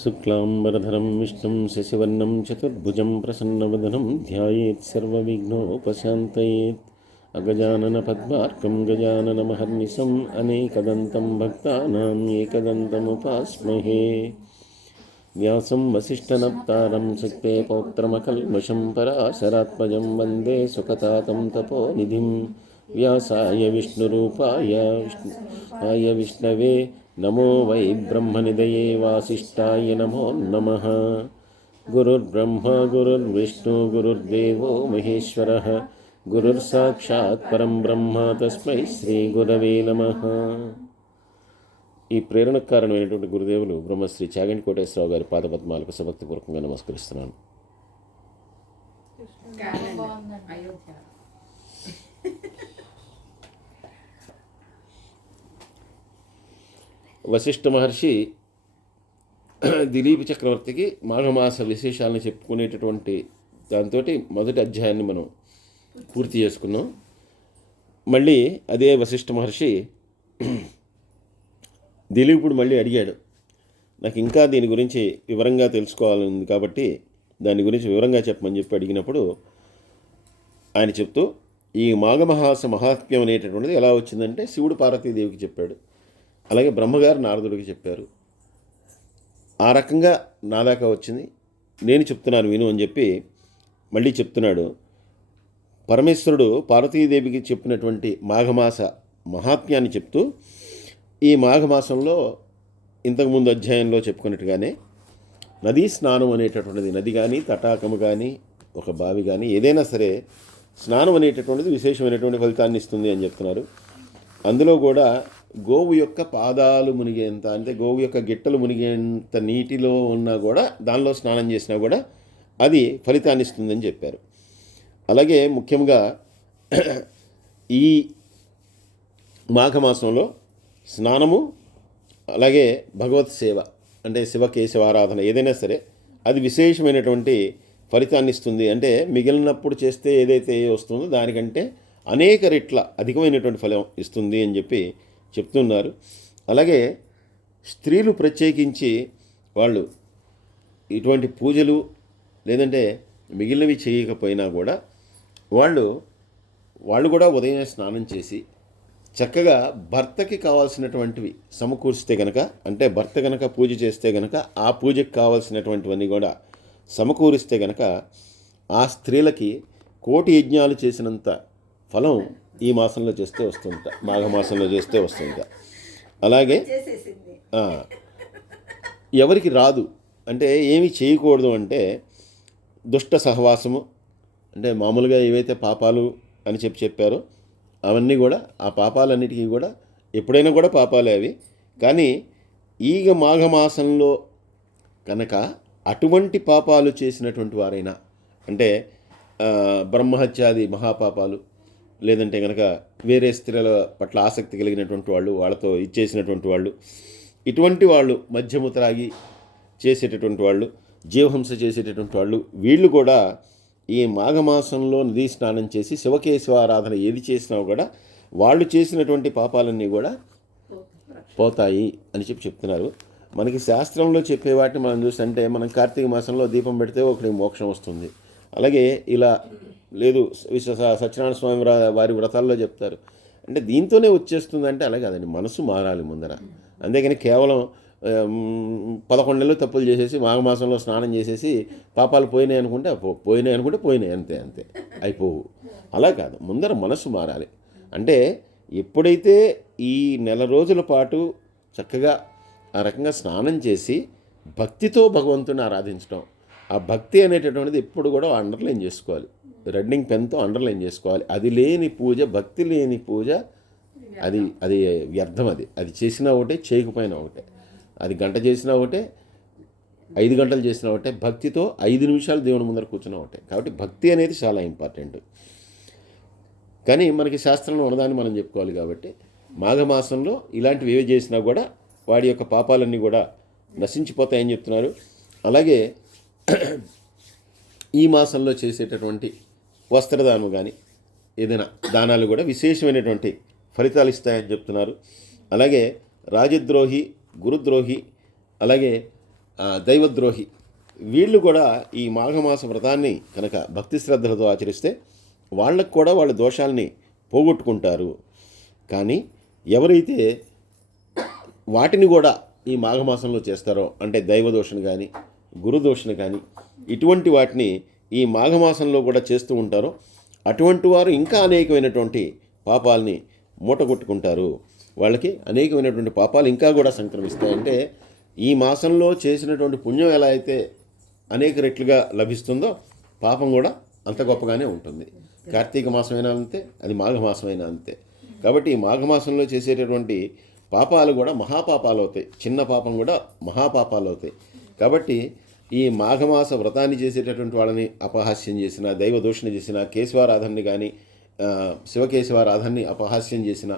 శుక్లాంబరధరం విష్ణుం శశివర్ణం చతుర్భుజం ప్రసన్నవదనం ధ్యాయేత్ సర్వవిఘ్నోపశాంతయేత్. అగజానన పద్మార్కం గజాననమహర్నిశం అనేకదంతం భక్తానాం ఏకదంతముపాస్మహే. వ్యాసం వసిష్ఠనప్తారం శక్తే పౌత్రమకల్మషం పరాశరాత్మజం వందే సుఖతాతం తపోనిధిం. వ్యాసాయ విష్ణురూపాయ విష్ణవే నమో వై బ్రహ్మనిధయే వాసిష్ఠాయ నమో నమః. గురుర్బ్రహ్మ గురుర్విష్ణు గురుర్దేవో మహేశ్వరః. గురుర్సాక్షాత్ పరం బ్రహ్మ తస్మై శ్రీ గురవే నమః. ఈ ప్రేరణకు కారణమైనటువంటి గురుదేవులు బ్రహ్మశ్రీ చాగంటి కోటేశ్వరరావు గారి పాదపద్మాలకు సభక్తిపూర్వకంగా నమస్కరిస్తున్నాను. వశిష్ఠ మహర్షి దిలీప్ చక్రవర్తికి మాఘమాస విశేషాలను చెప్పుకునేటటువంటి దాంతో మొదటి అధ్యాయాన్ని మనం పూర్తి చేసుకున్నాం. మళ్ళీ అదే వశిష్ఠ మహర్షి దిలీపుడు మళ్ళీ అడిగాడు, నాకు ఇంకా దీని గురించి వివరంగా తెలుసుకోవాలని కాబట్టి దాని గురించి వివరంగా చెప్పమని చెప్పి అడిగినప్పుడు ఆయన చెప్తూ, ఈ మాఘమాస మహాత్మ్యం అనేటటువంటిది ఎలా వచ్చిందంటే శివుడు పార్వతీదేవికి చెప్పాడు, అలాగే బ్రహ్మగారు నారదుడికి చెప్పారు. ఆ రకంగా నా దాకా వచ్చింది, నేను చెప్తున్నాను విను అని చెప్పి మళ్ళీ చెప్తున్నాడు. పరమేశ్వరుడు పార్వతీదేవికి చెప్పినటువంటి మాఘమాస మహాత్మ్యాన్ని చెప్తూ, ఈ మాఘమాసంలో ఇంతకుముందు అధ్యాయంలో చెప్పుకున్నట్టుగానే నదీ స్నానం అనేటటువంటిది, నది కానీ తటాకము కానీ ఒక బావి కానీ ఏదైనా సరే స్నానం అనేటటువంటిది విశేషమైనటువంటి ఫలితాన్ని ఇస్తుంది అని చెప్తున్నారు. అందులో కూడా గోవు యొక్క పాదాలు మునిగేంత, అంటే గోవు యొక్క గిట్టలు మునిగేంత నీటిలో ఉన్నా కూడా దానిలో స్నానం చేసినా కూడా అది ఫలితాన్ని ఇస్తుందని చెప్పారు. అలాగే ముఖ్యంగా ఈ మాఘమాసంలో స్నానము, అలాగే భగవత్ సేవ అంటే శివకేశవ ఆరాధన ఏదైనా సరే అది విశేషమైనటువంటి ఫలితాన్ని ఇస్తుంది. అంటే మిగిలినప్పుడు చేస్తే ఏదైతే వస్తుందో దానికంటే అనేక రెట్ల అధికమైనటువంటి ఫలం ఇస్తుంది అని చెప్పి చెప్తున్నారు. అలాగే స్త్రీలు ప్రత్యేకించి వాళ్ళు ఇటువంటి పూజలు లేదంటే మిగిలినవి చేయకపోయినా కూడా వాళ్ళు కూడా ఉదయం స్నానం చేసి చక్కగా భర్తకి కావాల్సినటువంటివి సమకూర్చితే కనుక, అంటే భర్త కనుక పూజ చేస్తే కనుక ఆ పూజకి కావాల్సినటువంటివన్నీ కూడా సమకూరిస్తే కనుక ఆ స్త్రీలకి కోటి యజ్ఞాలు చేసినంత ఫలం ఈ మాసంలో చేస్తే వస్తుంట, మాఘమాసంలో చేస్తే వస్తుంట. అలాగే ఎవరికి రాదు అంటే ఏమి చేయకూడదు అంటే దుష్ట సహవాసము, అంటే మామూలుగా ఏవైతే పాపాలు అని చెప్పారో అవన్నీ కూడా, ఆ పాపాలన్నిటికీ కూడా ఎప్పుడైనా కూడా పాపాలే అవి. కానీ ఈగ మాఘమాసంలో కనుక అటువంటి పాపాలు చేసినటువంటి వారైనా, అంటే బ్రహ్మహత్యాది మహాపాపాలు, లేదంటే కనుక వేరే స్త్రీల పట్ల ఆసక్తి కలిగినటువంటి వాళ్ళు, వాళ్ళతో ఇచ్చేసినటువంటి వాళ్ళు, ఇటువంటి వాళ్ళు మద్యము త్రాగి చేసేటటువంటి వాళ్ళు, జీవహింస చేసేటటువంటి వాళ్ళు, వీళ్ళు కూడా ఈ మాఘమాసంలో నదీ స్నానం చేసి శివకేశవ ఆరాధన ఏది చేసినా కూడా వాళ్ళు చేసినటువంటి పాపాలన్నీ కూడా పోతాయి అని చెప్తున్నారు. మనకి శాస్త్రంలో చెప్పే వాటిని మనం చూస్తుంటే, మనం కార్తీక మాసంలో దీపం పెడితే ఒకటి మోక్షం వస్తుంది. అలాగే ఇలా లేదు సత్యనారాయణ స్వామి వారి వ్రతాల్లో చెప్తారు, అంటే దీంతోనే వచ్చేస్తుందంటే అలా కాదండి, మనసు మారాలి ముందర. అంతేగాని కేవలం 11 నెలలు తప్పులు చేసేసి మాఘమాసంలో స్నానం చేసేసి పాపాలు పోయినాయి అనుకుంటే పోయినాయి అంతే అయిపోవు. అలా కాదు, ముందర మనసు మారాలి. అంటే ఎప్పుడైతే ఈ నెల రోజుల పాటు చక్కగా ఆ రకంగా స్నానం చేసి భక్తితో భగవంతుని ఆరాధించడం, ఆ భక్తి అనేటటువంటిది ఎప్పుడు కూడా అండర్లైన్ చేసుకోవాలి, రెడ్డింగ్ పెన్తో అండర్లైన్ చేసుకోవాలి. అది లేని పూజ, భక్తి లేని పూజ అది వ్యర్థం. అది చేసినా ఒకటే, చేయకపోయినా ఒకటే. అది గంట చేసినా ఒకటే, 5 గంటలు చేసినా ఒకటే, భక్తితో 5 నిమిషాలు దేవుని ముందర కూర్చున్నా ఒకటే. కాబట్టి భక్తి అనేది చాలా ఇంపార్టెంట్. కానీ మనకి శాస్త్రంలో ఉన్నదాన్ని మనం చెప్పుకోవాలి. కాబట్టి మాఘమాసంలో ఇలాంటివి ఏవి చేసినా కూడా వాడి యొక్క పాపాలన్నీ కూడా నశించిపోతాయని చెప్తున్నారు. అలాగే ఈ మాసంలో చేసేటటువంటి వస్త్రదానం కానీ ఏదైనా దానాలు కూడా విశేషమైనటువంటి ఫలితాలు ఇస్తాయని చెప్తున్నారు. అలాగే రాజద్రోహి, గురుద్రోహి, అలాగే దైవద్రోహి, వీళ్ళు కూడా ఈ మాఘమాస వ్రతాన్ని కనుక భక్తి శ్రద్ధలతో ఆచరిస్తే వాళ్ళకు కూడా వాళ్ళ దోషాలని పోగొట్టుకుంటారు. కానీ ఎవరైతే వాటిని కూడా ఈ మాఘమాసంలో చేస్తారో, అంటే దైవదోషణ కానీ గురుదోషణ కానీ ఇటువంటి వాటిని ఈ మాఘమాసంలో కూడా చేస్తూ ఉంటారో అటువంటి వారు ఇంకా అనేకమైనటువంటి పాపాలని మూటగొట్టుకుంటారు. వాళ్ళకి అనేకమైనటువంటి పాపాలు ఇంకా కూడా సంక్రమిస్తాయి. అంటే ఈ మాసంలో చేసినటువంటి పుణ్యం ఎలా అయితే అనేక రెట్లుగా లభిస్తుందో పాపం కూడా అంత గొప్పగానే ఉంటుంది. కార్తీక మాసమైనా అంతే, అది మాఘమాసమైనా అంతే. కాబట్టి ఈ మాఘమాసంలో చేసేటటువంటి పాపాలు కూడా మహాపాపాలు అవుతాయి, చిన్న పాపం కూడా మహాపాపాలు అవుతాయి. కాబట్టి ఈ మాఘమాస వ్రతాన్ని చేసేటటువంటి వాళ్ళని అపహాస్యం చేసిన, దైవ దూషణ చేసిన, కేశవారాధనని కానీ శివకేశవారాధనని అపహాస్యం చేసిన,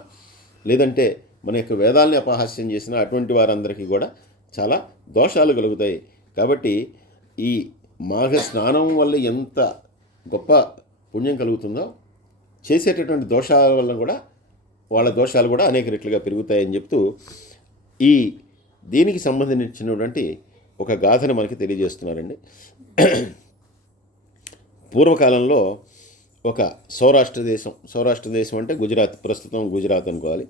లేదంటే మన యొక్క వేదాలని అపహాస్యం చేసిన అటువంటి వారందరికీ కూడా చాలా దోషాలు కలుగుతాయి. కాబట్టి ఈ మాఘ స్నానం వల్ల ఎంత గొప్ప పుణ్యం కలుగుతుందో చేసేటటువంటి దోషాల వల్ల కూడా వాళ్ళ దోషాలు కూడా అనేక రెట్లుగా పెరుగుతాయని చెప్తూ ఈ దీనికి సంబంధించినటువంటి ఒక గాథను మనకి తెలియజేస్తున్నారండి. పూర్వకాలంలో ఒక సౌరాష్ట్ర దేశం అంటే గుజరాత్, ప్రస్తుతం గుజరాత్ అనుకోవాలి.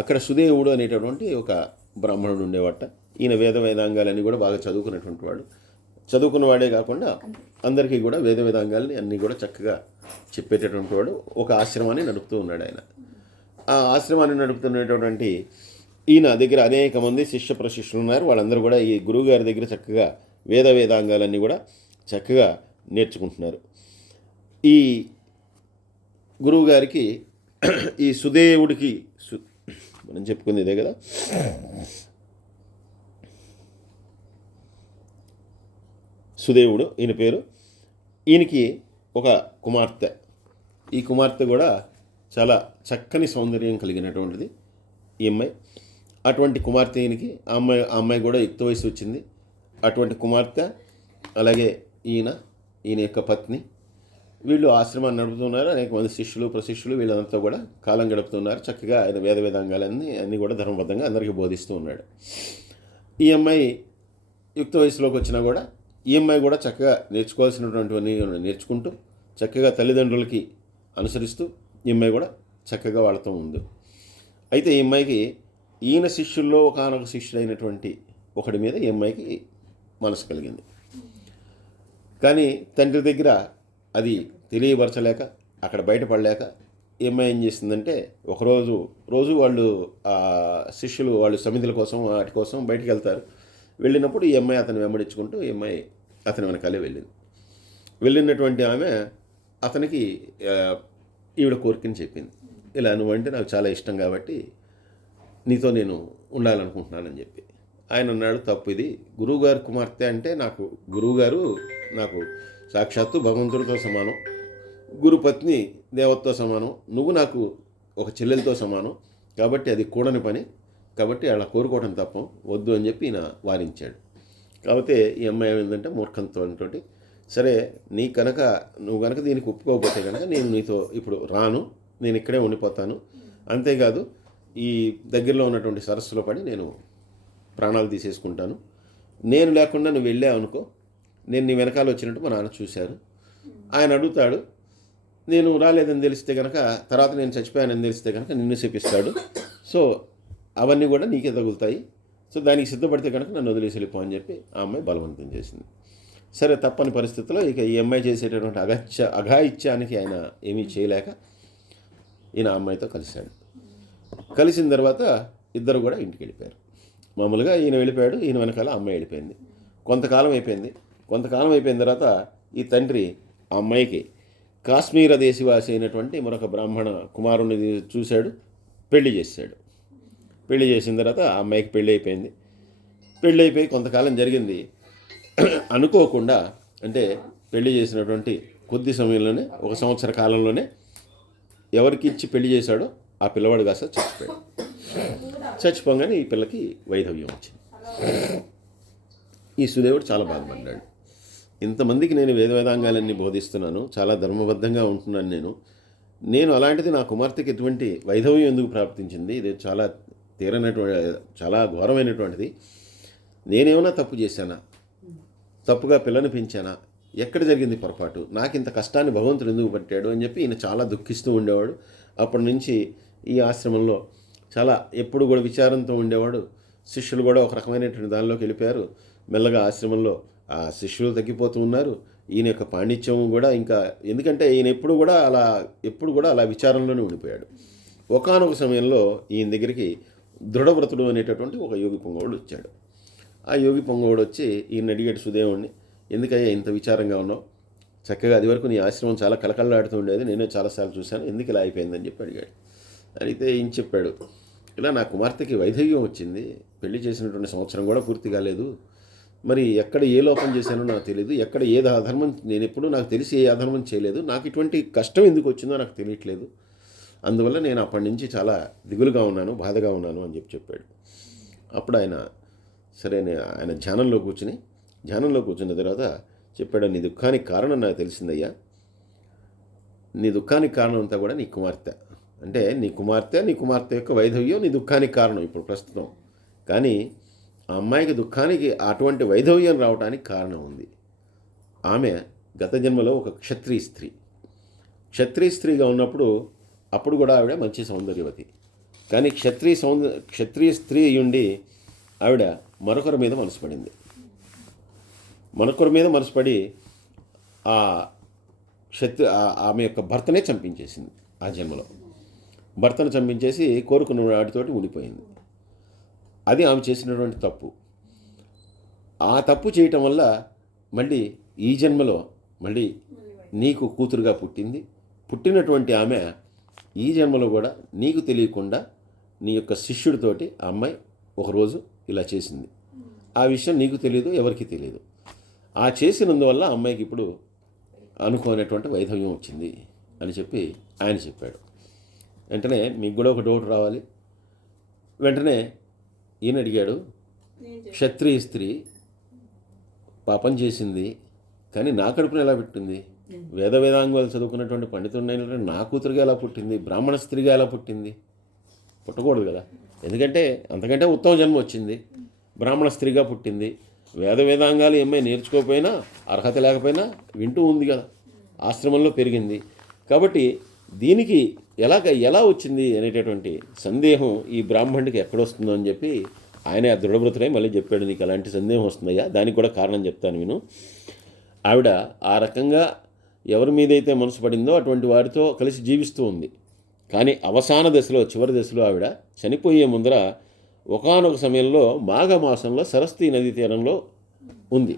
అక్కడ సుదేవుడు అనేటటువంటి ఒక బ్రాహ్మణుడు ఉండేవాట. ఈయన వేదాంగాలన్నీ కూడా బాగా చదువుకున్నటువంటి వాడు. చదువుకున్నవాడే కాకుండా అందరికీ కూడా వేదాంగాలని అన్నీ కూడా చక్కగా చెప్పేటటువంటి వాడు. ఒక ఆశ్రమాన్ని నడుపుతూ ఉన్నాడు ఆయన. ఆ ఆశ్రమాన్ని నడుపుతున్నటువంటి ఈయన దగ్గర అనేక మంది శిష్య ప్రశిష్యులు ఉన్నారు. వాళ్ళందరూ కూడా ఈ గురువుగారి దగ్గర చక్కగా వేదాంగాలన్నీ కూడా చక్కగా నేర్చుకుంటున్నారు. ఈ గురువుగారికి ఈ సుదేవుడికి మనం చెప్పుకుంది ఇదే కదా, సుదేవుడు ఈయన పేరు. ఈయనకి ఒక కుమార్తె. ఈ కుమార్తె కూడా చాలా చక్కని సౌందర్యం కలిగినటువంటిది ఈ అమ్మాయి. అటువంటి కుమార్తె ఈయనకి, ఆ అమ్మాయి కూడా యుక్త వయసు వచ్చింది. అటువంటి కుమార్తె అలాగే ఈయన యొక్క పత్ని, వీళ్ళు ఆశ్రమాన్ని నడుపుతున్నారు. అనేక మంది శిష్యులు ప్రశిష్యులు వీళ్ళంతా కూడా కాలం గడుపుతున్నారు. చక్కగా ఆయన వేదాంగాలన్నీ అన్నీ కూడా ధర్మబద్ధంగా అందరికీ బోధిస్తూ ఉన్నాడు. ఈ అమ్మాయి యుక్త వయసులోకి వచ్చినా కూడా ఈ అమ్మాయి కూడా చక్కగా నేర్చుకోవాల్సినటువంటివన్నీ నేర్చుకుంటూ చక్కగా తల్లిదండ్రులకి అనుసరిస్తూ ఈ అమ్మాయి కూడా చక్కగా వాళ్ళతో ఉంది. అయితే ఈ అమ్మాయికి ఈయన శిష్యుల్లో ఒకనొక శిష్యుడైనటువంటి ఒకడి మీద ఈ అమ్మాయికి మనసు కలిగింది. కానీ తండ్రి దగ్గర అది తెలియపరచలేక, అక్కడ బయటపడలేక ఈ అమ్మాయి ఏం చేసిందంటే రోజు వాళ్ళు శిష్యులు వాళ్ళు సమితుల కోసం వాటి కోసం బయటికి వెళ్తారు. వెళ్ళినప్పుడు ఈ అమ్మాయి అతను వెంబడించుకుంటూ ఈ అమ్మాయి అతని వెనకాలే వెళ్ళినటువంటి ఆమె అతనికి ఈవిడ కోరికని చెప్పింది. ఇలా నువ్వంటే నాకు చాలా ఇష్టం కాబట్టి నీతో నేను ఉండాలనుకుంటున్నానని చెప్పి. ఆయన అన్నాడు, తప్పు ఇది. గురువుగారి కుమార్తె అంటే గురువుగారు నాకు సాక్షాత్తు భగవంతుడితో సమానం, గురుపత్ని దేవతతో సమానం, నువ్వు నాకు ఒక చెల్లెలతో సమానం, కాబట్టి అది కూడని పని, కాబట్టి అలా కోరుకోవడం తప్పం, వద్దు అని చెప్పి ఈయన వారించాడు. కాకపోతే ఈ అమ్మాయి ఏమైందంటే మూర్ఖంతో, సరే నువ్వు కనుక దీనికి ఒప్పుకోకపోతే కనుక నేను నీతో ఇప్పుడు రాను, నేను ఇక్కడే ఉండిపోతాను, అంతేకాదు ఈ దగ్గరలో ఉన్నటువంటి సరస్సులో పడి నేను ప్రాణాలు తీసేసుకుంటాను, నేను లేకుండా నువ్వు వెళ్ళావు అనుకో, నేను నీ వెనకాల వచ్చినట్టు మా నాన్న చూశారు, ఆయన అడుగుతాడు, నేను రాలేదని తెలిస్తే కనుక తర్వాత నేను చచ్చిపోయానని తెలిస్తే కనుక నిన్ను శపిస్తాడు, సో అవన్నీ కూడా నీకే తగులుతాయి, సో దానికి సిద్ధపడితే కనుక నన్ను వదిలేసి వెళ్ళిపో అని చెప్పి ఆ అమ్మాయి బలవంతం చేసింది. సరే తప్పని పరిస్థితుల్లో ఇక ఈ అమ్మాయి చేసేటటువంటి అఘాయిత్యానికి ఆయన ఏమీ చేయలేక ఈయన ఆ అమ్మాయితో కలిశాడు. కలిసిన తర్వాత ఇద్దరు కూడా ఇంటికి వెళ్ళిపోయారు. మామూలుగా ఈయన వెళ్ళిపోయాడు, ఈయన వెనకాల అమ్మాయి వెళ్ళిపోయింది. కొంతకాలం అయిపోయిన తర్వాత ఈ తండ్రి ఆ అమ్మాయికి కాశ్మీర దేశవాసి అయినటువంటి మరొక బ్రాహ్మణ కుమారుని చూశాడు, పెళ్లి చేశాడు. పెళ్లి చేసిన తర్వాత ఆ అమ్మాయికి పెళ్ళి అయిపోయి కొంతకాలం జరిగింది. అనుకోకుండా, అంటే పెళ్లి చేసినటువంటి కొద్ది సమయంలోనే, 1 సంవత్సర కాలంలోనే ఎవరికి ఇచ్చి పెళ్లి చేశాడో ఆ పిల్లవాడు కాస్త చచ్చిపోయాడు. చచ్చిపోగానే ఈ పిల్లకి వైధవ్యం వచ్చింది. ఈ సుదేవుడు చాలా బాధపడ్డాడు. ఇంతమందికి నేను వేదాంగాలన్నీ బోధిస్తున్నాను, చాలా ధర్మబద్ధంగా ఉంటున్నాను నేను అలాంటిది నా కుమార్తెకి ఎటువంటి వైధవ్యం ఎందుకు ప్రాప్తించింది, ఇది చాలా చాలా ఘోరమైనటువంటిది, నేనేమైనా తప్పు చేశానా, తప్పుగా పిల్లని పెంచానా, ఎక్కడ జరిగింది పొరపాటు, నాకు ఇంత కష్టాన్ని భగవంతుడు ఎందుకు పట్టాడు అని చెప్పి ఈయన చాలా దుఃఖిస్తూ ఉండేవాడు. అప్పటి నుంచి ఈ ఆశ్రమంలో చాలా ఎప్పుడు కూడా విచారంతో ఉండేవాడు. శిష్యులు కూడా ఒక రకమైనటువంటి దానిలోకి వెళ్ళిపోయారు. మెల్లగా ఆశ్రమంలో ఆ శిష్యులు తగ్గిపోతూ ఉన్నారు. ఈయన యొక్క పాండిత్యం కూడా ఇంకా, ఎందుకంటే ఈయన ఎప్పుడు కూడా అలా విచారంలోనే ఉండిపోయాడు. ఒకానొక సమయంలో ఈయన దగ్గరికి దృఢవ్రతుడు అనేటటువంటి ఒక యోగి పొంగవుడు వచ్చాడు. ఆ యోగి పొంగవుడు వచ్చి ఈయన అడిగాడు సుదేవుణ్ణి, ఎందుకయ్యా ఇంత విచారంగా ఉన్నావు, చక్కగా అది వరకు నీ ఆశ్రమం చాలా కలకలలాడుతూ ఉండేది, నేనే చాలాసార్లు చూశాను, ఎందుకు ఇలా అయిపోయిందని చెప్పి అడిగాడు. అడిగితే ఈయన చెప్పాడు, ఇలా నా కుమార్తెకి వైధవ్యం వచ్చింది, పెళ్లి చేసినటువంటి సంవత్సరం కూడా పూర్తి కాలేదు, మరి ఎక్కడ ఏ లోపం చేశానో నాకు తెలియదు, ఎక్కడ ఏ అధర్మం, నేను ఎప్పుడు నాకు తెలిసి ఏ అధర్మం చేయలేదు, నాకు ఇటువంటి కష్టం ఎందుకు వచ్చిందో నాకు తెలియట్లేదు, అందువల్ల నేను అప్పటి నుంచి చాలా దిగులుగా ఉన్నాను, బాధగా ఉన్నాను అని చెప్పాడు. అప్పుడు ఆయన సరే ఆయన ధ్యానంలో కూర్చున్న తర్వాత చెప్పాడు, నీ దుఃఖానికి కారణం నాకు తెలిసిందయ్యా, నీ దుఃఖానికి కారణం అంతా కూడా నీ కుమార్తె, అంటే నీ కుమార్తె యొక్క వైధవ్యం నీ దుఃఖానికి కారణం ఇప్పుడు ప్రస్తుతం. కానీ ఆ అమ్మాయికి దుఃఖానికి అటువంటి వైధవ్యం రావడానికి కారణం ఉంది. ఆమె గత జన్మలో ఒక క్షత్రియ స్త్రీగా ఉన్నప్పుడు అప్పుడు కూడా ఆవిడ మంచి సౌందర్యవతి. కానీ క్షత్రియ స్త్రీ అయ్యుండి ఆవిడ మరొకరి మీద మనసు పడి ఆమె యొక్క భర్తనే చంపించేసింది. ఆ జన్మలో భర్తను చంపించేసి కోరుకున్న వాటితోటి ఉండిపోయింది. అది ఆమె చేసినటువంటి తప్పు. ఆ తప్పు చేయటం వల్ల మళ్ళీ ఈ జన్మలో మళ్ళీ నీకు కూతురుగా పుట్టినటువంటి ఆమె ఈ జన్మలో కూడా నీకు తెలియకుండా నీ యొక్క శిష్యుడితోటి ఆ అమ్మాయి ఒకరోజు ఇలా చేసింది. ఆ విషయం నీకు తెలియదు, ఎవరికి తెలియదు. ఆ చేసినందువల్ల అమ్మాయికి ఇప్పుడు అనుకోనటువంటి వైధవ్యం వచ్చింది అని చెప్పి ఆయన చెప్పాడు. వెంటనే మీకు కూడా ఒక డౌట్ రావాలి. వెంటనే ఈయన అడిగాడు, క్షత్రియ స్త్రీ పాపం చేసింది, కానీ నా కడుపున ఎలా పుట్టింది? వేదాంగాలు చదువుకున్నటువంటి పండితుడైనటువంటి నా కూతురుగా ఎలా పుట్టింది? బ్రాహ్మణ స్త్రీగా ఎలా పుట్టింది? పుట్టకూడదు కదా. ఎందుకంటే అంతకంటే ఉత్తమ జన్మ వచ్చింది, బ్రాహ్మణ స్త్రీగా పుట్టింది. వేదాంగాలు ఏమై నేర్చుకోకపోయినా, అర్హత లేకపోయినా వింటూ ఉంది కదా, ఆశ్రమంలో పెరిగింది. కాబట్టి దీనికి ఎలా వచ్చింది అనేటటువంటి సందేహం ఈ బ్రాహ్మణుడికి ఎక్కడొస్తుందో అని చెప్పి ఆయనే ఆ దృఢవ్రతుడై మళ్ళీ చెప్పాడు, నీకు అలాంటి సందేహం వస్తుందయ్యా, దానికి కూడా కారణం చెప్తాను విను. ఆవిడ ఆ రకంగా ఎవరి మీదైతే మనసు పడిందో అటువంటి వారితో కలిసి జీవిస్తూ ఉంది. కానీ అవసాన దశలో, చివరి దశలో ఆవిడ చనిపోయే ముందర ఒకానొక సమయంలో మాఘమాసంలో సరస్వతీ నదీ తీరంలో ఉంది.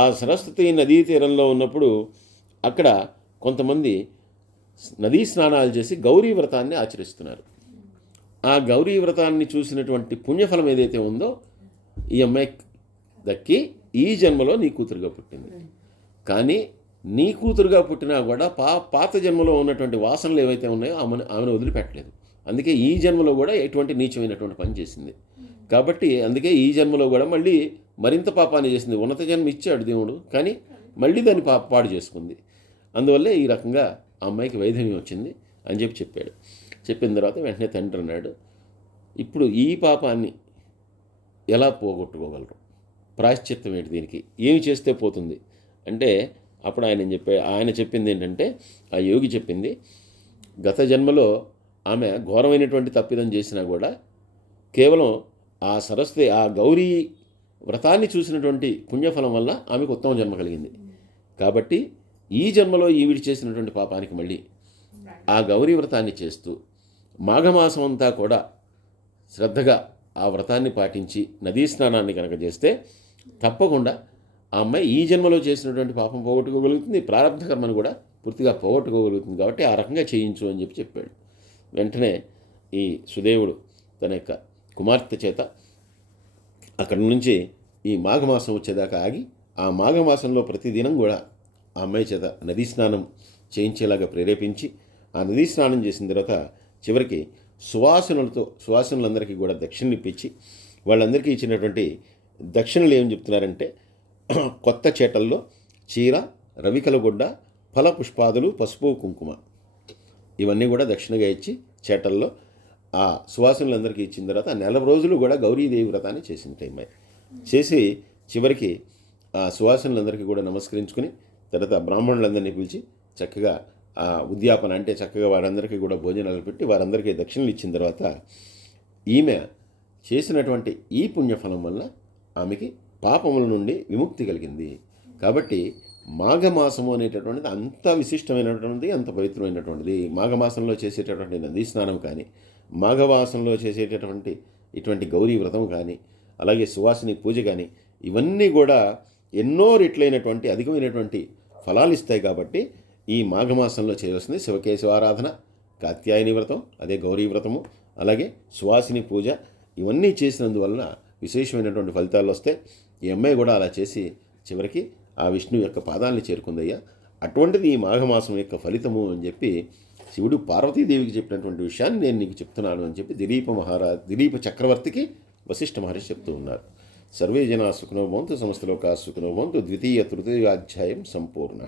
ఆ సరస్వతీ నదీ తీరంలో ఉన్నప్పుడు అక్కడ కొంతమంది నదీ స్నానాలు చేసి గౌరీ వ్రతాన్ని ఆచరిస్తున్నారు. ఆ గౌరీ వ్రతాన్ని చూసినటువంటి పుణ్యఫలం ఏదైతే ఉందో ఈ అమ్మాయి దక్కి ఈ జన్మలో నీ కూతురుగా పుట్టింది. కానీ నీ కూతురుగా పుట్టినా కూడా పాత జన్మలో ఉన్నటువంటి వాసనలు ఏవైతే ఉన్నాయో ఆమెను వదిలిపెట్టలేదు. అందుకే ఈ జన్మలో కూడా ఎటువంటి నీచమైనటువంటి పని చేసింది. కాబట్టి అందుకే ఈ జన్మలో కూడా మళ్ళీ మరింత పాపాన్ని చేసింది. ఉన్నత జన్మ ఇచ్చాడు దేవుడు, కానీ మళ్ళీ దాన్ని పాడు చేసుకుంది. అందువల్లే ఈ రకంగా ఆ అమ్మాయికి వైధవ్యం వచ్చింది అని చెప్పాడు. చెప్పిన తర్వాత వెంటనే తండ్రి అన్నాడు, ఇప్పుడు ఈ పాపాన్ని ఎలా పోగొట్టుకోగలరు? ప్రాయశ్చిత్తం ఏంటి దీనికి? ఏమి చేస్తే పోతుంది అంటే అప్పుడు ఆయన చెప్పింది ఏంటంటే, ఆ యోగి చెప్పింది, గత జన్మలో ఆమె ఘోరమైనటువంటి తప్పిదం చేసినా కూడా కేవలం ఆ గౌరీ వ్రతాన్ని చూసినటువంటి పుణ్యఫలం వల్ల ఆమెకు ఉత్తమ జన్మ కలిగింది. కాబట్టి ఈ జన్మలో ఈవిడి చేసినటువంటి పాపానికి మళ్ళీ ఆ గౌరీ వ్రతాన్ని చేస్తూ మాఘమాసం అంతా కూడా శ్రద్ధగా ఆ వ్రతాన్ని పాటించి నదీ స్నానాన్ని కనుక చేస్తే తప్పకుండా ఆ అమ్మాయి ఈ జన్మలో చేసినటువంటి పాపం పోగొట్టుకోగలుగుతుంది, ప్రారంభ కర్మను కూడా పూర్తిగా పోగొట్టుకోగలుగుతుంది. కాబట్టి ఆ రకంగా చేయించు అని చెప్పాడు. వెంటనే ఈ సుదేవుడు తన యొక్క కుమార్తె చేత అక్కడి నుంచి ఈ మాఘమాసం వచ్చేదాకా ఆగి, ఆ మాఘమాసంలో ప్రతిదినం కూడా ఆ అమ్మాయి చేత నదీ స్నానం చేయించేలాగా ప్రేరేపించి, ఆ నదీ స్నానం చేసిన తర్వాత చివరికి సువాసనులందరికీ కూడా దక్షిణలు ఇప్పించి, వాళ్ళందరికీ ఇచ్చినటువంటి దక్షిణలు ఏం చెప్తున్నారంటే, కొత్త చేటల్లో చీర, రవికల గుడ్డ, ఫల పుష్పాదులు, పసుపు, కుంకుమ ఇవన్నీ కూడా దక్షిణగా ఇచ్చి చేటల్లో ఆ సువాసనులందరికీ ఇచ్చిన తర్వాత 4 రోజులు కూడా గౌరీదేవి వ్రతాన్ని చేసింది అమ్మాయి. చేసి చివరికి ఆ సువాసనులందరికీ కూడా నమస్కరించుకుని తర్వాత బ్రాహ్మణులందరినీ పిలిచి చక్కగా ఆ ఉద్యాపన అంటే చక్కగా వారందరికీ కూడా భోజనాలు పెట్టి వారందరికీ దక్షిణలు ఇచ్చిన తర్వాత ఈమె చేసినటువంటి ఈ పుణ్యఫలం వల్ల ఆమెకి పాపముల నుండి విముక్తి కలిగింది. కాబట్టి మాఘమాసము అనేటటువంటిది అంత విశిష్టమైనటువంటిది, అంత పవిత్రమైనటువంటిది. మాఘమాసంలో చేసేటటువంటి నదీ స్నానం కానీ, మాఘమాసంలో చేసేటటువంటి ఇటువంటి గౌరీ వ్రతం కానీ, అలాగే సువాసిని పూజ కానీ, ఇవన్నీ కూడా ఎన్నో రెట్లైనటువంటి అధికమైనటువంటి ఫలాలు ఇస్తాయి. కాబట్టి ఈ మాఘమాసంలో చేయవలసింది శివకేశవారాధన, కాత్యాయని వ్రతం, అదే గౌరీ వ్రతము, అలాగే సువాసిని పూజ, ఇవన్నీ చేసినందువలన విశేషమైనటువంటి ఫలితాలు వస్తాయి. ఈ అమ్మాయి కూడా అలా చేసి చివరికి ఆ విష్ణువు యొక్క పాదాలని చేరుకుందయ్యా. అటువంటిది ఈ మాఘమాసం యొక్క ఫలితము అని చెప్పి శివుడు పార్వతీదేవికి చెప్పినటువంటి విషయాన్ని నేను నీకు చెప్తున్నాను అని చెప్పి దిలీప చక్రవర్తికి వశిష్ఠ మహర్షి చెప్తూ ఉన్నారు. సర్వే జనా సుఖినో భవంతు, సమస్త లోకా సుఖినో భవంతు. ద్వితీయ తృతీయాధ్యాయం సంపూర్ణ.